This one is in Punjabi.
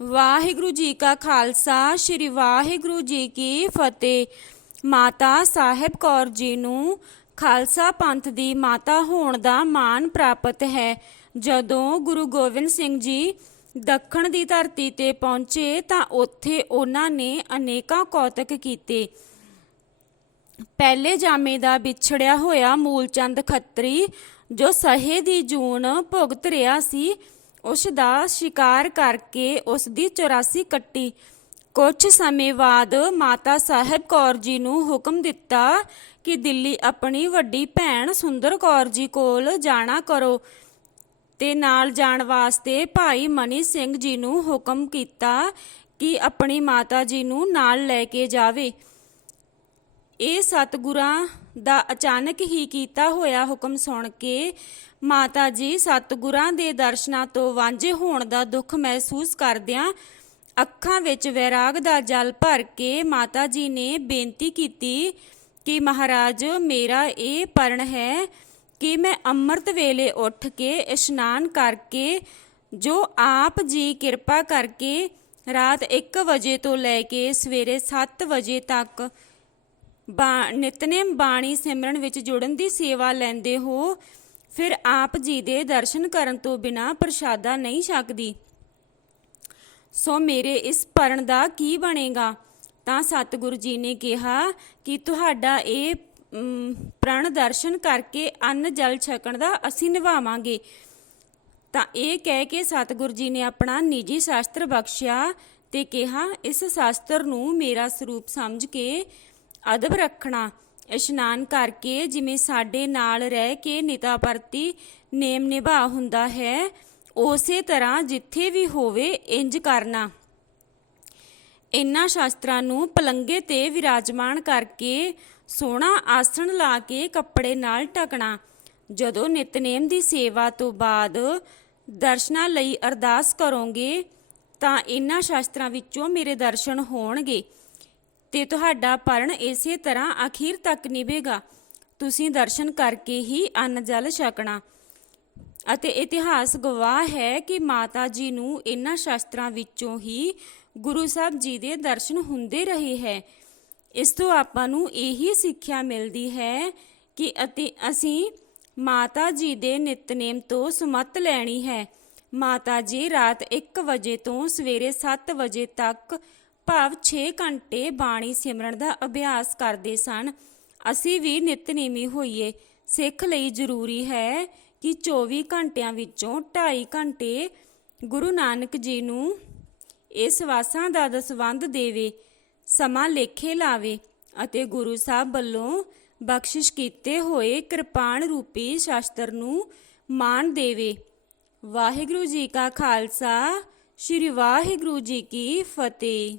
ਵਾਹਿਗੁਰੂ ਜੀ ਕਾ ਖਾਲਸਾ, ਸ੍ਰੀ ਵਾਹਿਗੁਰੂ ਜੀ ਕੀ ਫਤਿਹ। ਮਾਤਾ ਸਾਹਿਬ ਕੌਰ ਜੀ ਨੂੰ ਖਾਲਸਾ ਪੰਥ ਦੀ ਮਾਤਾ ਹੋਣ ਦਾ ਮਾਣ ਪ੍ਰਾਪਤ ਹੈ। ਜਦੋਂ ਗੁਰੂ ਗੋਬਿੰਦ ਸਿੰਘ ਜੀ ਦੱਖਣ ਦੀ ਧਰਤੀ ਤੇ ਪਹੁੰਚੇ ਤਾਂ ਉੱਥੇ ਉਹਨਾਂ ਨੇ ਅਨੇਕਾਂ ਕੌਤਕ ਕੀਤੇ। ਪਹਿਲੇ ਜਾਮੇ ਦਾ ਵਿਛੜਿਆ ਹੋਇਆ ਮੂਲਚੰਦ ਖੱਤਰੀ ਜੋ ਸਹੇ ਦੀ ਜੂਨ ਭੁਗਤ ਰਿਹਾ ਸੀ ਉਸ ਦਾ ਸ਼ਿਕਾਰ ਕਰਕੇ ਉਸ ਦੀ 84 ਕੱਟੀ। ਕੁਝ ਸਮੇਂ ਬਾਅਦ ਮਾਤਾ ਸਾਹਿਬ ਕੌਰ ਜੀ ਨੂੰ ਹੁਕਮ ਦਿੱਤਾ ਕਿ ਦਿੱਲੀ ਆਪਣੀ ਵੱਡੀ ਭੈਣ ਸੁੰਦਰ ਕੌਰ ਜੀ ਕੋਲ ਜਾਣਾ ਕਰੋ ਤੇ ਨਾਲ ਜਾਣ ਵਾਸਤੇ ਭਾਈ ਮਨੀ ਸਿੰਘ ਜੀ ਨੂੰ ਹੁਕਮ ਕੀਤਾ ਕਿ ਆਪਣੀ ਮਾਤਾ ਜੀ ਨੂੰ ਨਾਲ ਲੈ ਕੇ ਜਾਵੇ। ਇਹ ਸਤਿਗੁਰਾਂ ਦਾ ਅਚਾਨਕ ਹੀ ਕੀਤਾ ਹੋਇਆ ਹੁਕਮ ਸੁਣ ਕੇ ਮਾਤਾ ਜੀ ਸਤਿਗੁਰਾਂ ਦੇ ਦਰਸ਼ਨਾਂ ਤੋਂ ਵਾਂਝੇ ਹੋਣ ਦਾ ਦੁੱਖ ਮਹਿਸੂਸ ਕਰਦਿਆਂ ਅੱਖਾਂ ਵਿੱਚ ਵੈਰਾਗ ਦਾ ਜਲ ਭਰ ਕੇ ਮਾਤਾ ਜੀ ਨੇ ਬੇਨਤੀ ਕੀਤੀ ਕਿ ਮਹਾਰਾਜ, ਮੇਰਾ ਇਹ ਪਰਣ ਹੈ ਕਿ ਮੈਂ ਅੰਮ੍ਰਿਤ ਵੇਲੇ ਉੱਠ ਕੇ ਇਸ਼ਨਾਨ ਕਰਕੇ ਜੋ ਆਪ ਜੀ ਕਿਰਪਾ ਕਰਕੇ ਰਾਤ 1 ਵਜੇ ਤੋਂ ਲੈ ਕੇ ਸਵੇਰੇ 7 ਵਜੇ ਤੱਕ ਨਿਤਨੇਮ ਬਾਣੀ ਸਿਮਰਨ ਵਿੱਚ ਜੁੜਨ ਦੀ ਸੇਵਾ ਲੈਂਦੇ ਹੋ, ਫਿਰ ਆਪ ਜੀ ਦੇ ਦਰਸ਼ਨ ਕਰਨ ਤੋਂ ਬਿਨਾ ਪ੍ਰਸ਼ਾਦਾ ਨਹੀਂ ਛਕਦੀ। ਸੋ ਮੇਰੇ ਇਸ ਪਰਣ ਦਾ ਕੀ ਬਣੇਗਾ? ਤਾਂ ਸਤਿਗੁਰੂ ਜੀ ਨੇ ਕਿਹਾ ਕਿ ਤੁਹਾਡਾ ਇਹ ਪ੍ਰਣ ਦਰਸ਼ਨ ਕਰਕੇ ਅੰਨ ਜਲ ਛਕਣ ਦਾ ਅਸੀਂ ਨਿਭਾਵਾਂਗੇ। ਤਾਂ ਇਹ ਕਹਿ ਕੇ ਸਤਿਗੁਰੂ ਜੀ ਨੇ ਆਪਣਾ ਨਿੱਜੀ ਸ਼ਾਸਤਰ ਬਖਸ਼ਿਆ ਤੇ ਕਿਹਾ, ਇਸ ਸ਼ਾਸਤਰ ਨੂੰ ਮੇਰਾ ਸਰੂਪ ਸਮਝ ਕੇ ਅਦਬ ਰੱਖਣਾ, ਇਸ਼ਨਾਨ ਕਰਕੇ ਜਿਵੇਂ ਸਾਡੇ ਨਾਲ ਰਹਿ ਕੇ ਨਿਤਾ ਪ੍ਰਤੀ ਨੇਮ ਨਿਭਾ ਹੁੰਦਾ ਹੈ, ਉਸੇ ਤਰ੍ਹਾਂ ਜਿੱਥੇ ਵੀ ਹੋਵੇ ਇੰਜ ਕਰਨਾ। ਇਨ੍ਹਾਂ ਸ਼ਾਸਤਰਾਂ ਨੂੰ ਪਲੰਗੇ ਤੇ ਵਿਰਾਜਮਾਨ ਕਰਕੇ ਸੋਹਣਾ ਆਸਣ ਲਾ ਕੇ ਕੱਪੜੇ ਨਾਲ ਢਕਣਾ। ਜਦੋਂ ਨਿਤਨੇਮ ਦੀ ਸੇਵਾ ਤੋਂ ਬਾਅਦ ਦਰਸ਼ਨਾਂ ਲਈ ਅਰਦਾਸ ਕਰੋਗੇ, ਤਾਂ ਇਨ੍ਹਾਂ ਸ਼ਾਸਤਰਾਂ ਵਿੱਚੋਂ ਮੇਰੇ ਦਰਸ਼ਨ ਹੋਣਗੇ। ਤੇ ਤੁਹਾਡਾ ਪਰਣ ਇਸੇ ਤਰ੍ਹਾਂ ਅਖੀਰ ਤੱਕ ਨਿਭੇਗਾ। ਤੁਸੀਂ ਦਰਸ਼ਨ ਕਰਕੇ ਹੀ ਅੰਨ ਜਲ ਛਕਣਾ। ਅਤੇ ਇਤਿਹਾਸ ਗਵਾਹ ਹੈ ਕਿ ਮਾਤਾ ਜੀ ਨੂੰ ਇਨ੍ਹਾਂ ਸ਼ਾਸਤਰਾਂ ਵਿੱਚੋਂ ਹੀ ਗੁਰੂ ਸਾਹਿਬ ਜੀ ਦੇ ਦਰਸ਼ਨ ਹੁੰਦੇ ਰਹੇ ਹੈ। ਇਸ ਤੋਂ ਆਪਾਂ ਨੂੰ ਇਹੀ ਸਿੱਖਿਆ ਮਿਲਦੀ ਹੈ ਕਿ ਅਤੇ ਅਸੀਂ ਮਾਤਾ ਜੀ ਦੇ ਨਿਤਨੇਮ ਤੋਂ ਸੁਮਤ ਲੈਣੀ ਹੈ। ਮਾਤਾ ਜੀ ਰਾਤ 1 ਵਜੇ ਤੋਂ ਸਵੇਰੇ 7 ਵਜੇ ਤੱਕ ਭਾਵ 6 ਘੰਟੇ ਬਾਣੀ ਸਿਮਰਨ ਦਾ ਅਭਿਆਸ ਕਰਦੇ ਸਨ। ਅਸੀਂ ਵੀ ਨਿਤਨੇਮੀ ਹੋਈਏ। ਸਿੱਖ ਲਈ ਜ਼ਰੂਰੀ ਹੈ ਕਿ 24 ਘੰਟਿਆਂ ਵਿੱਚੋਂ 2.5 ਘੰਟੇ ਗੁਰੂ ਨਾਨਕ ਜੀ ਨੂੰ ਇਸ ਵਾਸਾਂ ਦਾ ਦਸਵੰਦ ਦੇਵੇ, ਸਮਾਂ ਲੇਖੇ ਲਾਵੇ ਅਤੇ ਗੁਰੂ ਸਾਹਿਬ ਵੱਲੋਂ ਬਖਸ਼ਿਸ਼ ਕੀਤੇ ਹੋਏ ਕਿਰਪਾਨ ਰੂਪੀ ਸ਼ਾਸਤਰ ਨੂੰ ਮਾਨ ਦੇਵੇ। ਵਾਹਿਗੁਰੂ ਜੀ ਕਾ ਖਾਲਸਾ, ਸ੍ਰੀ ਵਾਹਿਗੁਰੂ ਜੀ ਕੀ ਫਤਿਹ।